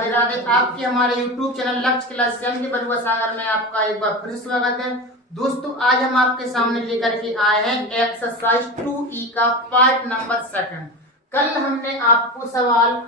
राधे राधे। आपके हमारे YouTube channel लक्ष्य क्लास के बलुआ सागर में आपका एक बार फिर स्वागत है। दोस्तों आज हम आपके सामने लेकर के आए हैं एक्सरसाइज 2E का पार्ट नंबर 2। कल हमने आपको सवाल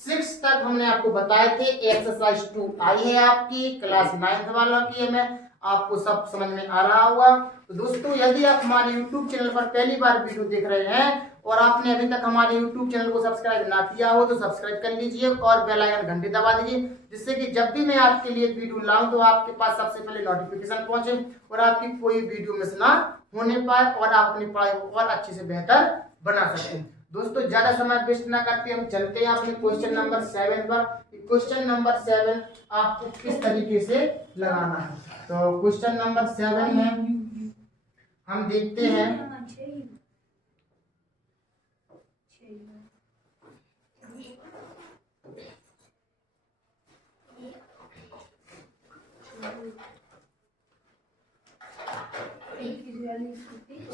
6 तक हमने आपको बताए थे। एक्सरसाइज 2 आई है आपकी क्लास 9 वालों की है। आपको सब समझ में आ रहा होगा। तो दोस्तों यदि आप हमारे YouTube चैनल पर पहली बार वीडियो देख रहे हैं और आपने अभी तक हमारे YouTube चैनल को सब्सक्राइब ना किया हो तो सब्सक्राइब कर लीजिए और बेल आइकन घंटी दबा दीजिए, जिससे कि जब भी मैं आपके लिए वीडियो लाऊं तो आपके पास सबसे पहले नोटिफिकेशन पहुंचे और आपकी कोई वीडियो मिस ना होने पाए और आप अपनी पढ़ाई को और अच्छे से बेहतर बना सकें। दोस्तों ज्यादा समय वेस्ट ना करते हम चलते हैं अपने क्वेश्चन नंबर 7 पर। क्वेश्चन नंबर 7 आपको किस तरीके से लगाना है। तो क्वेश्चन नंबर 7 में हम देखते हैं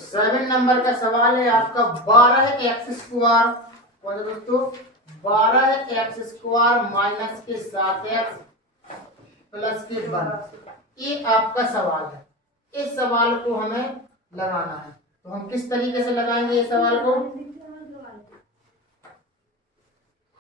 7 नंबर का सवाल है आपका 12x² कौन है दोस्तों 12x² माइनस के 7x प्लस के 1। ये आपका सवाल है। इस सवाल को हमें लगाना है। तो हम किस तरीके से लगाएंगे ये सवाल को।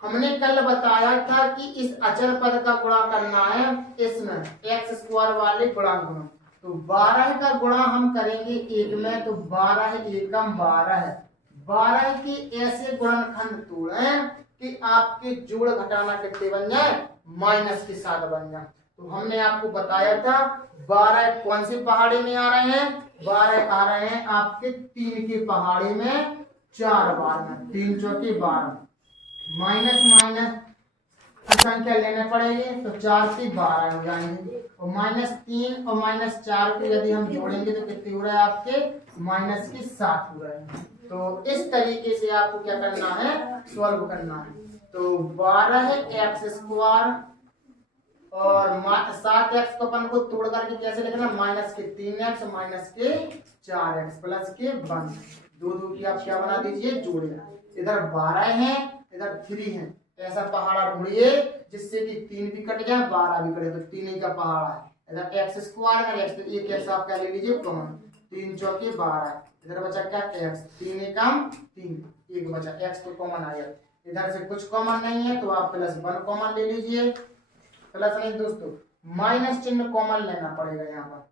हमने कल बताया था कि इस अचर पद का गुणा करना है इसमें x² वाले गुणांक में। तो 12 का गुणा हम करेंगे 1 में, तो 12 एकम 12 है। 12 के ऐसे गुणनखंड तोड़ें कि आपके जोड़ घटाना कितने बन जाए माइनस के 7 बन जाए। तो हमने आपको बताया था 12 कौन सी पहाड़ी में आ रहे हैं। 12 आ रहे हैं आपके 3 की पहाड़ी में 4 बार में, 3 चौके 12 माइनस माइनस की संख्या लेने पड़ेगी तो 4 से 12 हो जाएंगे और -3 और -4 को यदि हम जोड़ेंगे तो कितने हो रहा है आपके -7 हो रहा है। तो इस तरीके से आपको क्या करना है सॉल्व करना है। तो 12x² और 7x को अपन को तोड़ करके कैसे लिखना -3x -4x प्लस के 1। दो दो की आप क्या बना दीजिए जोड़िए। इधर 12 है इधर 3 है, ऐसा पहाड़ा ढूंढिए जिससे कि 3 भी कट जाए 12 भी कटे तो 3 ही का पहाड़ा है। इधर x² अगर x तो एक x आप क्या ले लीजिए कॉमन, 3 चौके 12। इधर बचा क्या x, 3 एकम 3 एक बचा x तो कॉमन आ गया। इधर से कुछ कॉमन नहीं है तो आप +1 कॉमन ले लीजिए। प्लस नहीं दोस्तों माइनस चिन्ह कॉमन लेना पड़ेगा यहाँ पर।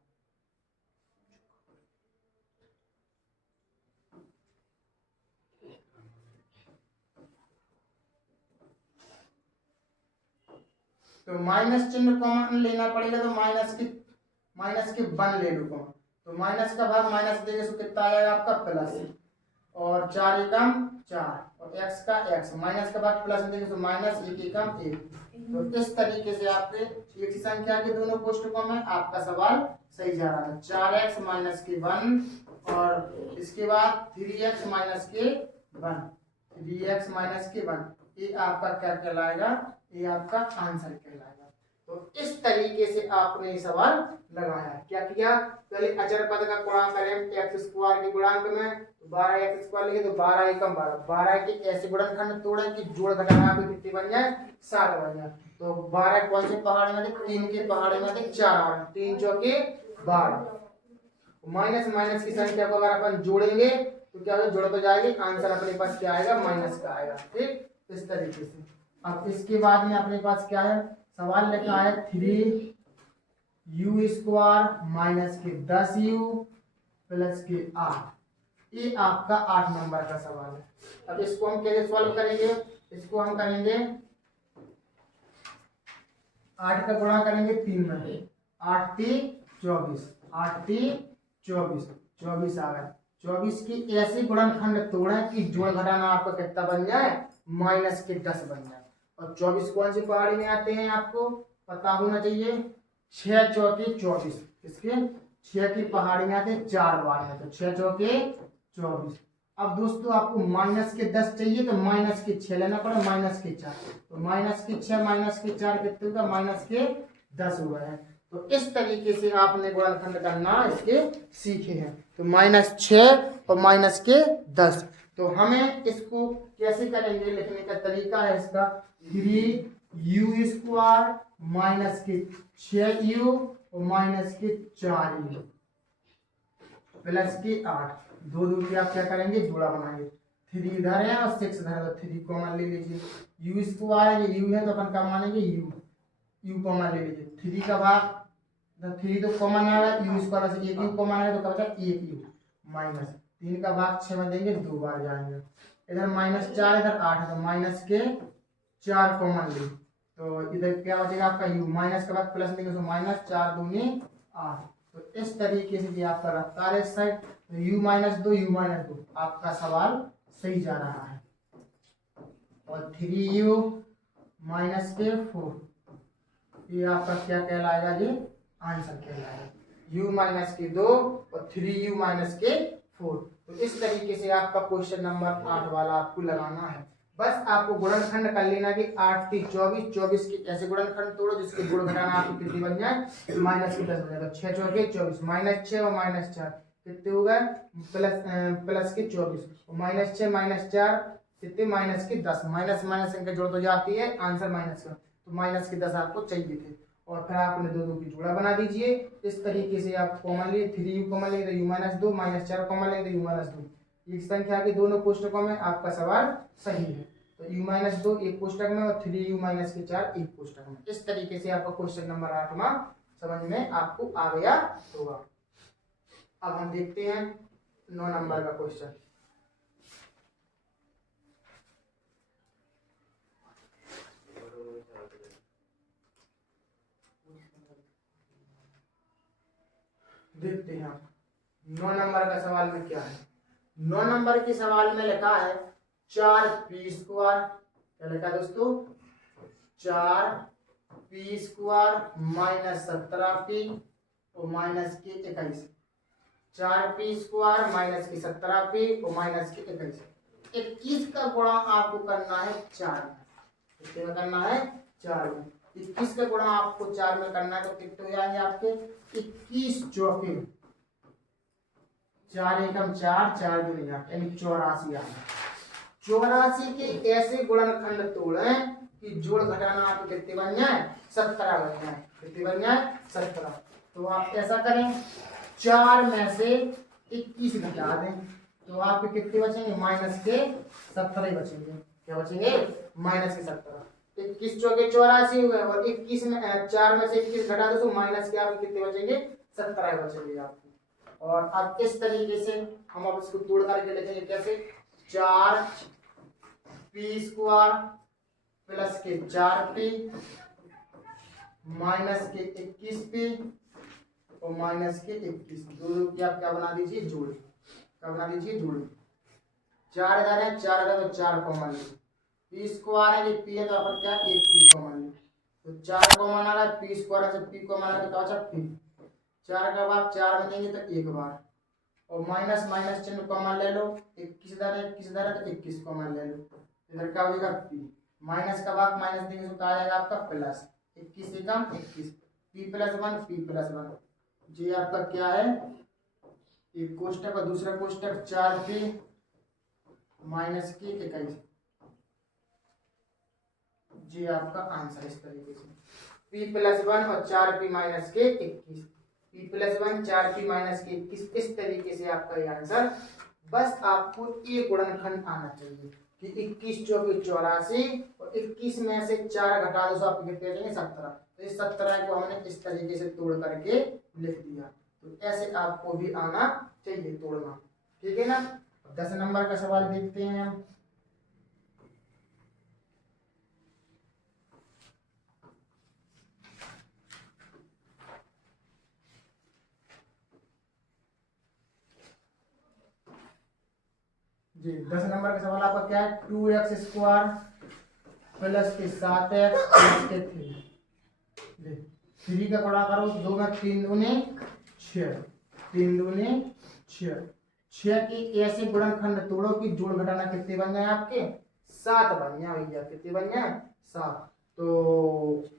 तो माइनस चिन्ह कॉमन लेना पड़ेगा तो माइनस के 1 ले लो कॉमन। तो माइनस का भाग माइनस देंगे तो कितना आएगा आपका प्लस और 4 एकम 4 और x का x माइनस का भाग प्लस देंगे तो -1 एकम 1। तो इस तरीके से आपके एक ही संख्या के दोनों कोष्ठकों में आपका सवाल सही जा रहा है। 4x माइनस के 1 और इसके बाद 3x माइनस के 1, 3x माइनस के 1 ये आपका क्या कहलाएगा, ये आपका आंसर कहलाएगा। तो इस तरीके से आपने ये सवाल लगाया। क्या किया पहले अचर पद का गुणा करें x² के गुणांक में तो 12x² लिखे तो 12 एकम 12, 12 के ऐसे गुणनखंड तोड़े कि जोड़ घटाना भी कितने बन जाए 7 बन जाए। तो 12 कौन से पहाड़े में थे 3 के पहाड़े में थे 4 3 चौके 12। माइनस माइनस की संख्या को अगर अपन जोड़ेंगे तो क्या होगा जुड़ तो जाएगी, आंसर अपने पास क्या आएगा माइनस का आएगा। ठीक इस तरीके से। अब इसके बाद में अपने पास क्या है सवाल लिखा है 3u² माइनस के 10u प्लस के 8। ये आपका 8 नंबर का सवाल है। अब इसको हम कैसे सॉल्व करेंगे, इसको हम करेंगे 8 का गुणा करेंगे 3 में 8 3 24 8 3 24 24 आ गया। 24 की ऐसे गुणनखंड तोड़े कि जोड़ घटाना आपका कितना बन जाए -10 बन जाए। और 24 कौन सी पहाड़ी में आते हैं आपको पता होना चाहिए 6 चौके 24 इसके 6 की पहाड़ी में आते हैं 4 बार में तो 6 चौके 24। अब दोस्तों आपको -10 चाहिए तो -6 लेना पड़ा -4 तो -6 -4 कितने का -10 हुआ है। तो इस तरीके से आपने गुणनखंड करना इसके सीखे हैं। तो -6 और -10। तो हमें इसको कैसे करेंगे लिखने का तरीका है इसका 3 यू स्क्वायर माइनस के 6u और माइनस के 4u प्लस के 8। दो दूर की आप क्या करेंगे, जोड़ा बनाएंगे। 3 इधर है और 6 इधर है तो 3 कॉमन ले लीजिए। यू स्क्वायर ये यू है तो अपन क्या मानेंगे यू कॉमन ले लीजिए। 3 का भाग 3 तो कॉमन आ गया, यू स्क्वायर से एक यू कॉमन आ गया तो क्या बचा 1 यू माइनस 3 का भाग 6 में देंगे 2 बार जाएंगे। इधर -4 इधर 8 है तो माइनस के 4 कॉमन ले तो इधर क्या बचेगा आपका यू माइनस के बाद प्लस देंगे तो -4 दूनी 8। तो इस तरीके से जो आपका रफ्तार है इस साइड तो u -2 u -2 आपका सवाल सही जा रहा है। और 3u माइनस के 4 ये आपका क्या कहलाएगा, ये आंसर कहलाएगा u माइनस के 2 और 3u माइनस के 4। तो इस तरीके से आपका क्वेश्चन नंबर 8 वाला आपको लगाना है। बस आपको गुणनखंड कर लेना कि 8 3 24 24 के ऐसे गुणनखंड तोड़ो जिसके गुण घटाना आपको कितनी बन जाए -10 हो जाएगा। 6 चौके 24 -6 और -4 कितने हो गए प्लस के 24 -6 -4 कितने माइनस के 10 माइनस माइनस संख्या जोड़ तो जाती है आंसर माइनस का तो माइनस के 10 आपको चाहिए थे। और फिर आपने दो की जोड़ा बना दीजिए। इस तरीके से आप कॉमन लिए 3u कॉमन लेंगे तो u -2 -4 कॉमन लेंगे तो u -2 एक संख्या के दोनों कोष्टकों में आपका सवाल सही है। तो u -2 एक कोष्टक में और 3u - 4 एक कोष्टक में। इस तरीके से आपका क्वेश्चन नंबर 8वां समझ में आपको आ गया होगा। अब हम देखते हैं 9 नंबर का क्वेश्चन। देखते हैं 9 नंबर का सवाल में क्या है। 9 नंबर के सवाल में लिखा है 4p स्क्वायर, क्या लिखा है दोस्तों 4p स्क्वायर -17p और माइनस के 21। 4p स्क्वायर माइनस के 17p और माइनस के 21। 21 का गुणा आपको करना है 4 में। कितने में करना है 4 में। 21 का गुणा आपको 4 में करना है तो कितने हो जाएंगे आपके 21 चौके 4 एकम 4 4 दूनी 8 यानी 84 आएगा। 84 के ऐसे गुणनखंड तोड़े कि जोड़ घटाना आपको कितने बन जाए 17 बन जाए। कितने बन जाए 17। तो आप ऐसा करें 4 में से 21 घटा दें तो आपके कितने बचेंगे माइनस के 17 ही बचेंगे। क्या बचेंगे माइनस के 17। 21 चौके 84 हुए और 21 में 4 में से 21 घटा दो तो माइनस के आपके कितने बचेंगे 17 बचेंगे आपको। और अब इस तरीके से हम अब इसको तोड़ करके लिखेंगे कैसे 4p स्क्वायर प्लस के 4p माइनस के 21p और माइनस के 21 दोनों की आप क्या बना दीजिए जोड़। क्या बना दीजिए जोड़। 4 इधर है 4 इधर तो 4 कॉमन ले p स्क्वायर है ये p है तो अपन क्या एक p कॉमन ले तो 4 कॉमन आ रहा है p स्क्वायर से p कॉमन आ रहा है तो अच्छा p 4 का भाग 4 में देंगे तो एक बार और माइनस माइनस चिन्ह कॉमन ले लो 21 इधर है 21 इधर है तो 21 कॉमन ले लो। इधर क्या हो जाएगा p माइनस का भाग माइनस देंगे तो क्या आ जाएगा आपका प्लस 21 एकम 21 p + 1 जी आपका क्या है एक कोष्टक और दूसरा कोष्टक 4p माइनस के 21 जी आपका आंसर। इस तरीके से p + 1 और 4p माइनस के 21 p + 1 4p माइनस के 21 इस तरीके से आपका ये आंसर। बस आपको एक गुणनखंड आना चाहिए कि 21 चौके 84 और 21 में से 4 घटा दो तो आपको कितने बचेंगे 17। तो इस 17 को हमने इस तरीके से तोड़ करके लिख दिया। तो ऐसे आपको भी आना चाहिए तोड़ना। ठीक है ना। 10 नंबर का सवाल देखते हैं हम। जी 10 नंबर का सवाल आपका क्या है 2x स्क्वायर प्लस के 7x प्लस के 3। 3 का गुणा करो 2 में 3 दूने 6 3 दूने 6 6 की ऐसे गुणनखंड तोड़ो कि जोड़ घटाना कितने बन जाए आपके 7 बन जाए भैया। कितने बन जाए 7। तो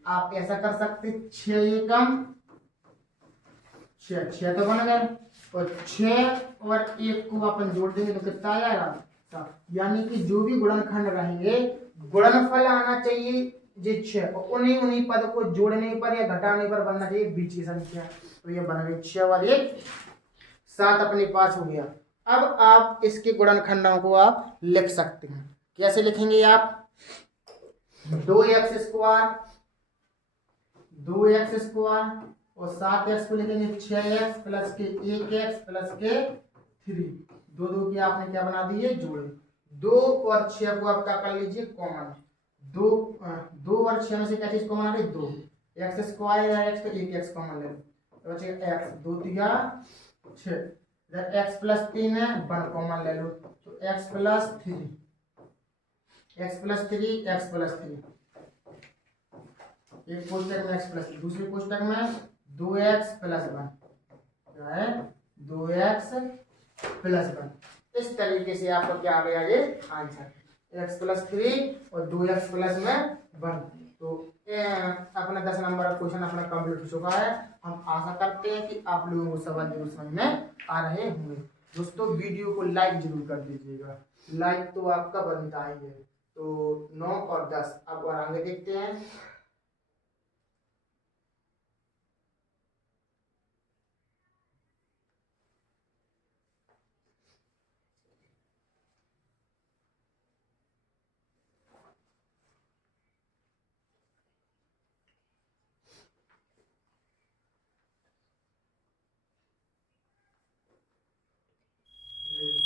आप ऐसा कर सकते 6 एकम 6 तो बन गए और 6 और 1 को अपन जोड़ देंगे तो कितना आ जाएगा 7। यानी कि जो भी गुणनखंड रहेंगे गुणनफल आना चाहिए ये 6 और उन्हीं उन्हीं पद को जोड़ने पर या घटाने पर बनना चाहिए बीच की संख्या। तो ये बन गई 6 और 1 7 अपने पास हो गया। अब आप इसके गुणनखंडों को आप लिख सकते हैं। कैसे लिखेंगे आप? 2x स्क्वायर 2x और 7x को लिखेंगे 6x प्लस के 1x प्लस के 3। दो दो की आपने क्या बना दिए? जोड़े। 2 और 6 को आप क्या कर लीजिए? कॉमन। 2 और 6 में से क्या चीज कॉमन आ गई? 2। एक्स स्क्वायर या एक्स तो 1x कॉमन ले लो तो बचेगा x 2 तिया 6। इधर x प्लस 3 है 1 कॉमन ले लो तो x plus 3 x plus 3 x plus 3। एक कोष्टक में x प्लस 3 दूसरे कोष्टक में 2x प्लस 1 क्या है? 2x plus 1। इस तरीके से आपका क्या आ गया? ये आंसर x प्लस 3 और 2x प्लस में 1। तो अपना 10 नंबर का क्वेश्चन अपना कंप्लीट हो चुका है। हम आशा करते हैं कि आप लोगों को सवाल जरूर समझ में आ रहे होंगे। दोस्तों वीडियो को लाइक जरूर कर दीजिएगा, लाइक तो आपका बनता ही है। तो 9 और 10 अब और आगे देखते हैं।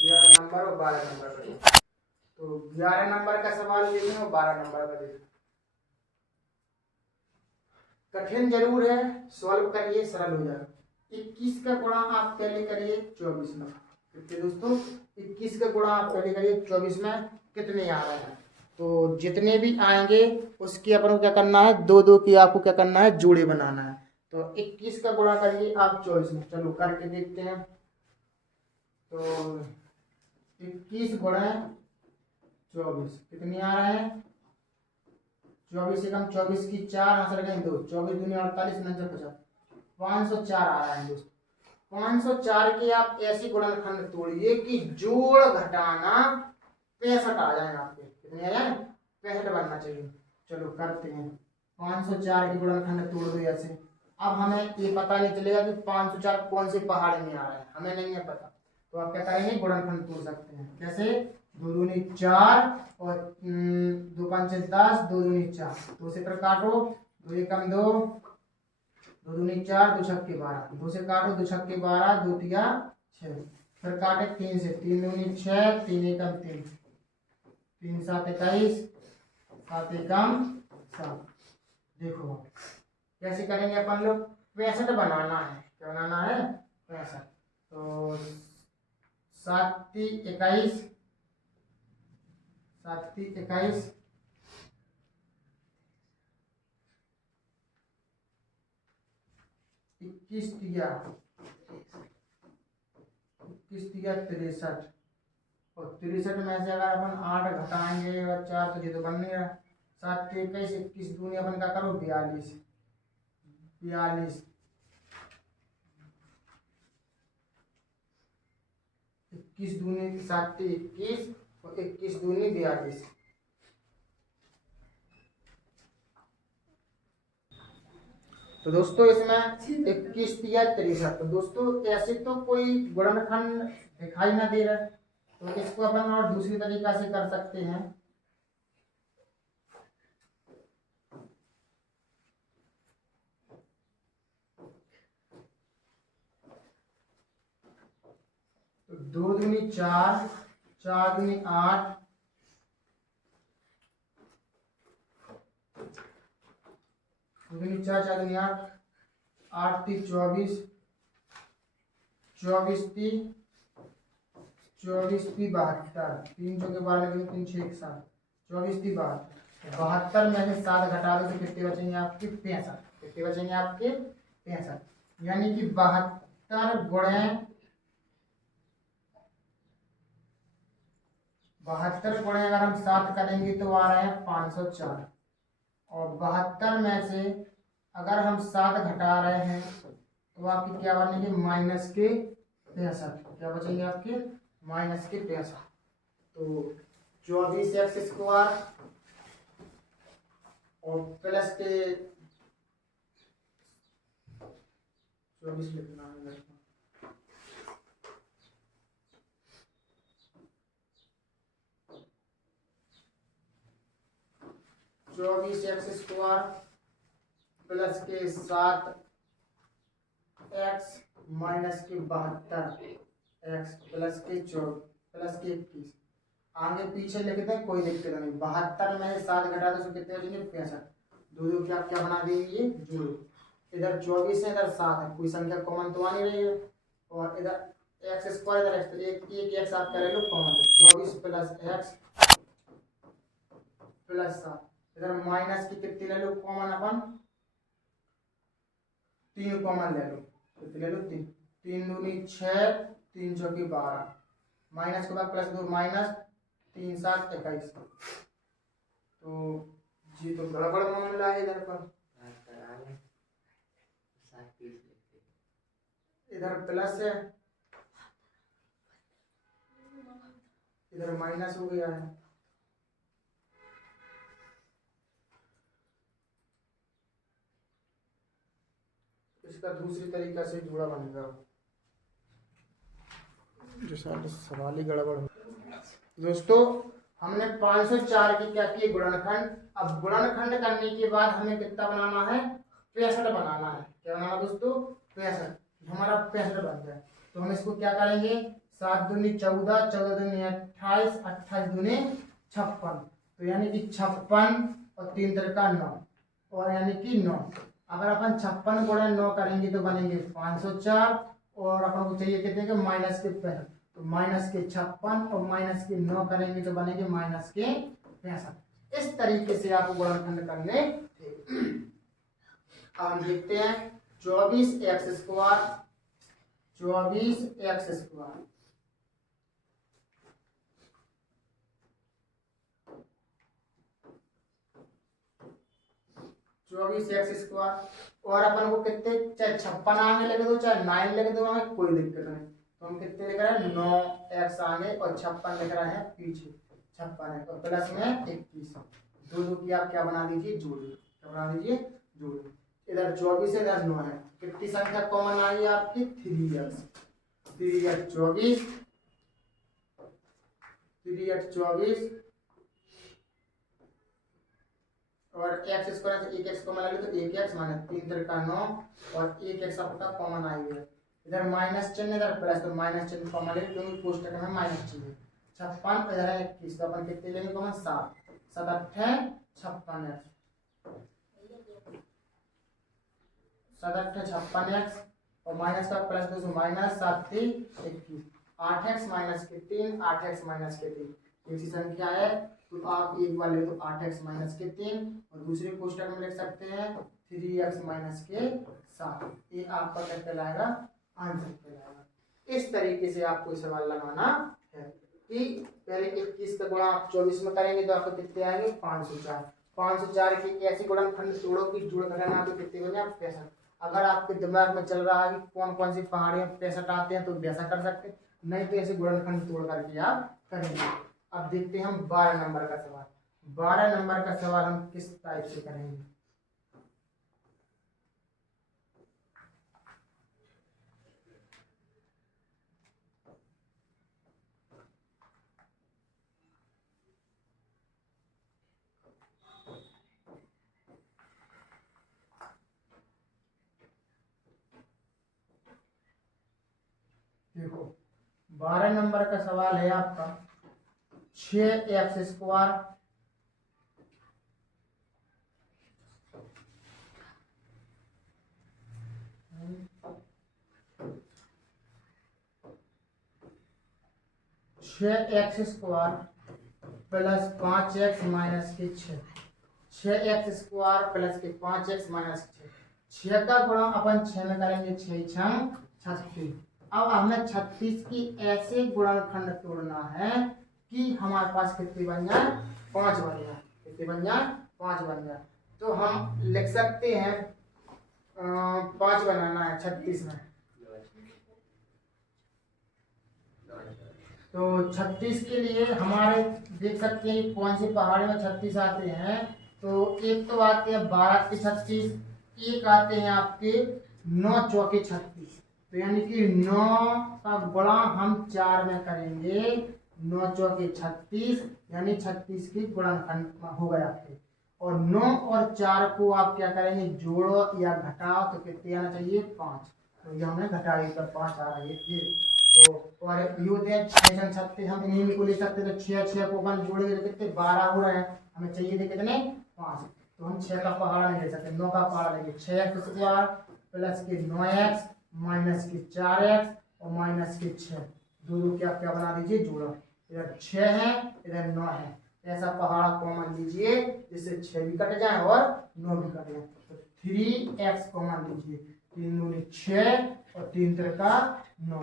ग्यारह नंबर और 12 नंबर का, तो 11 नंबर का सवाल देखें और 12 नंबर का देखें। कठिन जरूर है, सॉल्व करिए सरल हो जाएगा। 21 का गुणा आप पहले करिए 24 में। कितने दोस्तों? 21 का गुणा आप पहले करिए 24 में, कितने आ रहे हैं? तो जितने भी आएंगे उसकी अपन को क्या करना है? दो दो की आपको क्या करना है? जोड़े बनाना है। तो 21 का गुणा करिए आप 24 में। चलो करके देखते हैं। तो 21 गुणा 24 कितने आ रहे हैं? 24 से कम 24 की 4 आंसर गए 2। 24 दूनी 48 49 50 504 आ रहा है दोस्तों। 504 के आप ऐसे गुणनखंड तोड़िए कि जोड़ घटाना 65 आ जाए आपके। कितने आ जाए? 65 बनना चाहिए। चलो करते हैं। 504 के गुणनखंड तोड़ दो ऐसे। अब हमें ये पता नहीं चलेगा कि 504 कौन से पहाड़ में आ रहा है, हमें नहीं है पता। तो आप क्या करेंगे? गुणनखंड तोड़ सकते हैं। कैसे? 2 दूनी 4 और 2 5 10 2 दूनी 4 2 से पर काटो 2 एकम 2 2 दूनी 4 2 छक्के 12 2 से काटो 2 छक्के 12 2 तिया 6 फिर काटे 3 से 3 दूनी 6 3 एकम 3 3 7 21 7 एकम 7। देखो कैसे करेंगे अपन लोग? 65 बनाना है। क्या बनाना है? 65। तो 7 21 7 21 21 तिया 63 और 63 में से अगर अपन 8 घटाएंगे और 4 तो ये तो बन नहीं रहा। 7 21 21 दूनी अपन क्या करो? 42 42 21 दूनी 7 21 और 21 दूनी 42। तो दोस्तों इसमें 21 तिया 63। तो दोस्तों ऐसे तो कोई गुणनखंड दिखाई ना दे रहा है, तो इसको अपन और दूसरी तरीका से कर सकते हैं। तो 2 दूनी 4 4 दूनी 8 दूनी 4 4 दूनी 8 8 ती 24 24 ती 72 3 जो के 12 3 6 7 24 ती 72 में से 7 घटा दो तो कितने बचेंगे आपके? 65। कितने बचेंगे आपके? 65। यानी कि 72 गुणे 72 गुणे अगर हम 7 करेंगे तो आ रहा है 504। और 72 में से अगर हम 7 घटा रहे हैं तो आपके क्या बनेंगे? माइनस के 65। क्या बचेंगे आपके? माइनस के 65। तो 24x स्क्वायर और प्लस के 24 लिखना है मेरे को। 24 एक्स स्क्वायर प्लस के 7 एक्स माइनस के 72 एक्स प्लस के 24 प्लस के 21। आगे पीछे लिखते हैं कोई दिक्कत नहीं। 72 में 7 घटा दो तो कितने हो जाएंगे 65। दो दो क्या क्या बना देंगे जोड़ो। इधर 24 है इधर 7 है, कोई संख्या कॉमन तो आ नहीं रही है। और इधर एक्स स्क्वायर इधर एक्स, एक एक्स आप कर लो कॉमन, 24 प्लस एक्स प्लस 7। इधर माइनस की कितनी ले लो कॉमन अपन, 3 कॉमन ले लो, कितनी ले लो 3, 3 दूनी 6, 3 चौकी 12, माइनस के बाद प्लस 2 माइनस 3 7 21। तो जी तो गड़बड़ मामला है इधर पर। इधर प्लस है इधर माइनस हो गया है। इसका दूसरी तरीका से जुड़ा बनेगा जो सवाल ही गड़बड़ हो। दोस्तों हमने 504 की क्या की गुणनखंड। अब गुणनखंड करने के बाद हमें कितना बनाना है 65 बनाना है। क्या बनाना दोस्तों 65। हमारा 65 बनता है तो हम इसको क्या करेंगे 7 दूनी 14, 14 दूनी 28, 28 दूनी 56। तो यानी कि 56 और 3 तिरका 9 और यानी कि 9। अगर अपन 56 गुणा 9 करेंगे तो बनेंगे 504 और अपन को चाहिए कितने के माइनस के 65। तो माइनस के 56 और माइनस के 9 करेंगे तो बनेंगे माइनस के 65। इस तरीके से आपको गुणनखंड करने थे। अब हम देखते हैं 24 एक्स स्क्वायर 24 एक्स स्क्वायर और अपन को कितने चाहे 56 आगे लगे दो चाहे 9 लगे दो आगे कोई दिक्कत नहीं। तो हम कितने लिख रहे हैं 9 एक्स आगे और 56 लिख रहे हैं पीछे 56 है और प्लस में 21। दो दो की आप क्या बना दीजिए जोड़, क्या बना दीजिए जोड़। इधर 24 है इधर 9 है, कितनी संख्या कॉमन आई आपकी 3x 3x 24 3x 24 और एक्स स्क्वायर से 1x कॉमन ले लो तो 1x माइनस 3 तिरका 9 और 1x आपका कॉमन आई है। इधर माइनस चिन्ह इधर प्लस तो माइनस चिन्ह कॉमन ले क्योंकि कोष्टक में माइनस चिन्ह। 56 इधर है 21 तो अपन कितने लेंगे कॉमन 7 7 8 56x 7 8 56x और माइनस का प्लस 2 माइनस 7 3 21 8x माइनस के 3 8x माइनस के 3 ऐसी संख्या है। तो आप एक बार ले तो 8x माइनस के 3 और दूसरे कोष्टक में लिख सकते हैं 3x माइनस के 7। ये आपका क्या कहलाएगा आंसर कहलाएगा। इस तरीके से आपको सवाल लगाना है कि पहले 21 का गुणा आप 24 में करेंगे तो आपको कितने आएंगे 504। 504 की ऐसी गुणनखंड तोड़ो कि जुड़ घटाना तो कितने बने आप 65। अगर आपके दिमाग में चल रहा है कि कौन कौन सी पहाड़ियों 65 आते हैं तो वैसा कर सकते हैं, नहीं तो ऐसे गुणनखंड तोड़ करके आप करेंगे। अब देखते हैं हम 12 नंबर का सवाल। 12 नंबर का सवाल हम किस टाइप से करेंगे। देखो 12 नंबर का सवाल है आपका 6x square plus 5x minus के 6x स्क्वायर प्लस के 5x माइनस 6 का गुणा अपन 6 में करेंगे 6 6 36। अब हमें 36 की ऐसे गुणनखंड तोड़ना है कि हमारे पास कितनी बन जाए 5 बन जाए, कितनी बन जाए 5 बन जाए। तो हम लिख सकते हैं 5 बनाना है 36 में। तो 36 के लिए हमारे देख सकते हैं कौन सी पहाड़ी में 36 आते हैं तो एक तो आते हैं 12 के 36, एक आते हैं आपके 9 चौके 36। तो यानी कि 9 का गुणा हम 4 में करेंगे, 9 चौके 36 यानी 36 की गुणनखंड हो गया आपके। और 9 और 4 को आप क्या करेंगे, जोड़ो या घटाओ, तो कितने आना चाहिए 5। तो ये हमने घटा दिया तो 5 आ रही है ये। तो और ये होते हैं 6 36, हम इन्हीं को ले सकते हैं। तो 6 को अपन जोड़ेंगे तो कितने 12 हो रहे हैं, हमें चाहिए थे कितने 5। तो हम 6 का पहाड़ा नहीं ले सकते, 9 का पहाड़ा लेंगे। 6x² प्लस के 9x माइनस के 4x और माइनस के 6, दो क्या क्या बना दीजिए जोड़ा। इधर 6 है इधर 9 है, ऐसा पहाड़ा कॉमन लीजिए जिससे 6 भी कट जाए और 9 भी कट जाए। तो 3x कॉमन लीजिए, 3 दूनी 6 और 3 तिरका 9,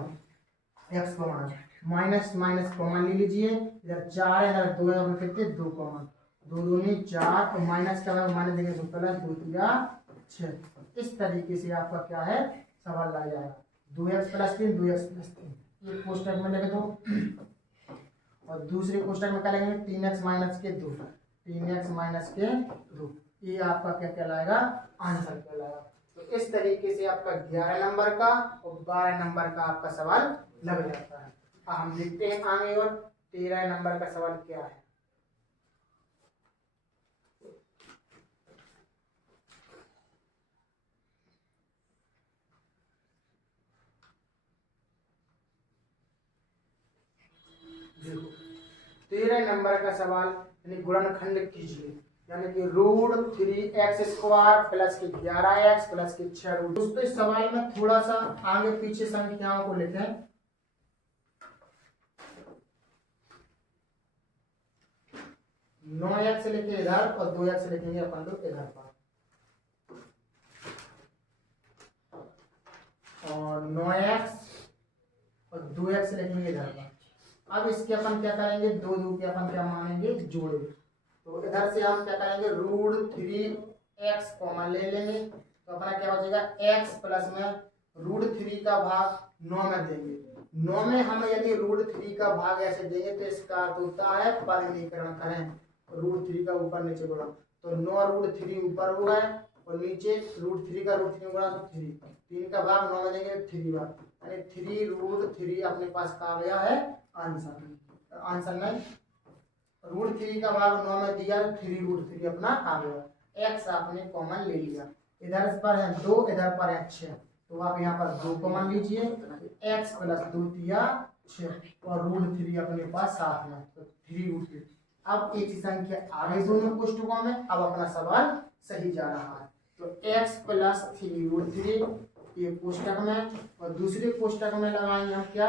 x common. Minus minus common ले लीजिए, इधर 4 है इधर 2 है, कितने 2 कॉमन, 2 दूनी 4 और माइनस का माइनस देंगे तो प्लस 2 तिया 6। इस तरीके से आपका क्या है सवाल लग जाएगा। 2x प्लस 3 2x प्लस 3 एक कोष्टक में लिख दो और दूसरे कोष्टक में क्या लगेंगे 3x माइनस के 2, 3x माइनस के 2। ये आपका क्या कहलाएगा आंसर कहलाएगा। तो इस तरीके से आपका 11 नंबर का और 12 नंबर का आपका सवाल लग जाता है। अब हम देखते हैं आगे और 13 नंबर का सवाल क्या है। देखो 13 नंबर का सवाल यानी गुणनखंड कीजिए, यानी कि √3x² प्लस के 11x प्लस के 6 रूट। दोस्तों इस सवाल में थोड़ा सा आगे पीछे संख्याओं को लिखें। 9x लिखे इधर और 2x लिखेंगे अपन लोग इधर पर, और 9x और 2x लिखेंगे इधर पर। अब इसके अपन क्या करेंगे, दो दो के अपन क्या मानेंगे जोड़े। तो इधर से हम क्या करेंगे √3x कॉमन ले लेंगे, तो अपना क्या बचेगा x प्लस में √3 का भाग 9 में देंगे। 9 में हम यदि √3 का भाग ऐसे देंगे तो इसका अर्थ होता है परिणीकरण करें, √3 का ऊपर नीचे गुणा। तो 9 √3 ऊपर हो गए और नीचे √3 का √3 गुणा तो 3 का भाग 9 में देंगे 3 बार, यानी 3√3 अपने पास का आ गया है आंसर। आंसर नहीं, √3 का भाग 9 में दिया, 3√3 अपना आ गया। x आपने कॉमन ले लिया, इधर पर है 2 इधर पर है 6, तो आप यहाँ पर 2 कॉमन लीजिए, x प्लस 2 तिया 6 और √3 अपने पास साथ में, तो 3√3। अब एक ही संख्या आ गई दोनों कोष्टकों में, अब अपना सवाल सही जा रहा है। तो x प्लस 3√3 ये कोष्टक में, और दूसरे कोष्टक में लगाएंगे हम क्या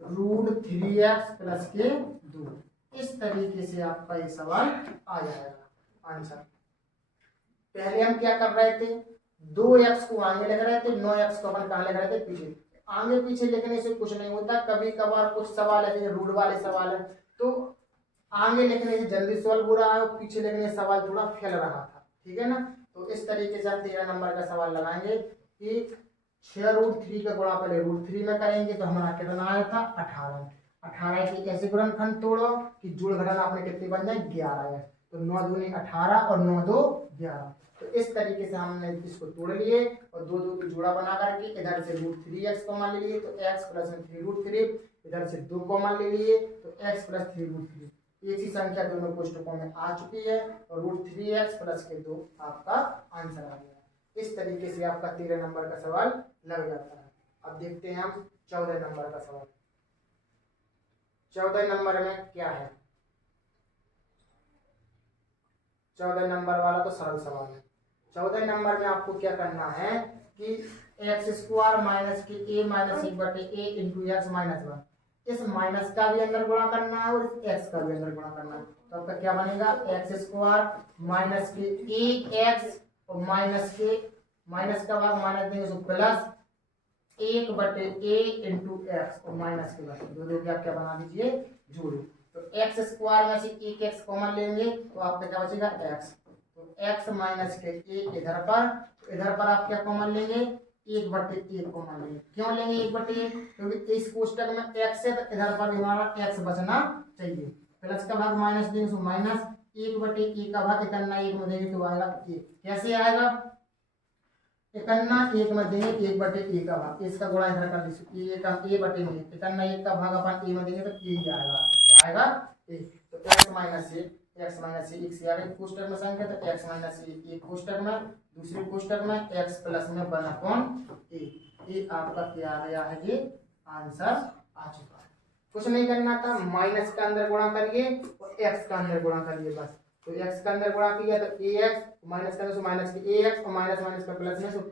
√3x प्लस के 2। इस तरीके से आपका ये सवाल आ जाएगा आंसर। पहले हम क्या कर रहे थे 2x को आगे लिख रहे थे, 9x को अपन कहाँ लिख रहे थे पीछे। आगे पीछे लिखने से कुछ नहीं होता, कभी कभार कुछ सवाल है रूट वाले सवाल है तो आगे लिखने से जल्दी सॉल्व हो रहा है और पीछे लिखने से सवाल थोड़ा फैल रहा था, ठीक है ना। तो इस तरीके से हम 13 नंबर का सवाल लगाएंगे कि 6√3 का गुणा पहले √3 में करेंगे तो हमारा कितना आया था 18 की ऐसे गुणनखंड तोड़ो कि जोड़ घटाना आपने कितने बन जाए 11 है। तो 9 दूनी 18 और 9 दो 11। तो इस तरीके से हमने इसको तोड़ लिए और दो दो की जोड़ा बना करके इधर से √3x कॉमन ले लिए, तो x प्लस 3√3, इधर से 2 कॉमन ले लिए तो x प्लस 3√3। एक ही संख्या दोनों कोष्टकों में आ चुकी है और √3x प्लस के 2 आपका आंसर आ गया। इस तरीके से आपका 13 नंबर का सवाल लग जाता है। अब देखते हैं हम 14 नंबर का सवाल। 14 नंबर में क्या है, 14 नंबर वाला तो सरल सवाल है। 14 नंबर में आपको क्या करना है कि x² माइनस के a minus 1/a into x minus 1, इस माइनस का भी अंदर गुणा करना है और इस x का भी अंदर गुणा करना है। तो आपका क्या बनेगा x² माइनस के ax और माइनस का भाग माइनस देंगे तो प्लस 1/a इंटू x और माइनस के बाद दो क्या बना दीजिए जोड़ो। तो x² में से 1x कॉमन लेंगे तो आपका क्या बचेगा x। तो x माइनस के 1 इधर पर आप क्या कॉमन लेंगे 1/1 कॉमन लेंगे। क्यों लेंगे 1/1, क्योंकि इस कोष्टक में x है तो इधर पर हमारा x बचना चाहिए। प्लस का भाग माइनस देंगे तो माइनस एक बटे ए का भाग इकन्ना एक में देंगे तो आएगा ए। कैसे आएगा? इकन्ना एक में देंगे एक बटे ए का भाग, इसका गुणा इधर कर लीजिए, ए का ए बटे में इकन्ना एक का भाग अपन ए में देंगे तो ए ही आएगा। क्या आएगा? ए। तो x माइनस ए एक से आगे कोष्टक में संख्या तो x माइनस ए एक कोष्टक में, दूसरे कोष्टक में x प्लस में 1/a। ये आपका क्या आ गया है? ये आंसर आ चुका है। कुछ नहीं करना था, माइनस का अंदर गुणा करिए और x का अंदर गुणा करिए बस। तो x का अंदर गुणा किया तो ax, माइनस का अंदर माइनस के ax और माइनस माइनस का प्लस में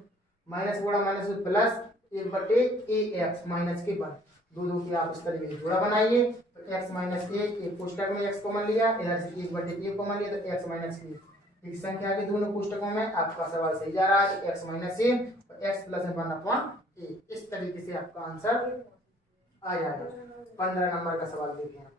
माइनस गुणा माइनस प्लस 1/ax माइनस के बाद दो की आप इस तरीके से जोड़ा बनाइए। तो x माइनस एक कोष्टक में x कॉमन लिया, इधर से 1/a कॉमन लिया तो x माइनस एक संख्या के दोनों कोष्टकों में आपका सवाल सही जा रहा है। तो x माइनस ए और x प्लस 1/a, इस तरीके से आपका आंसर आ जाएगा। 15 नंबर का सवाल देखें आप।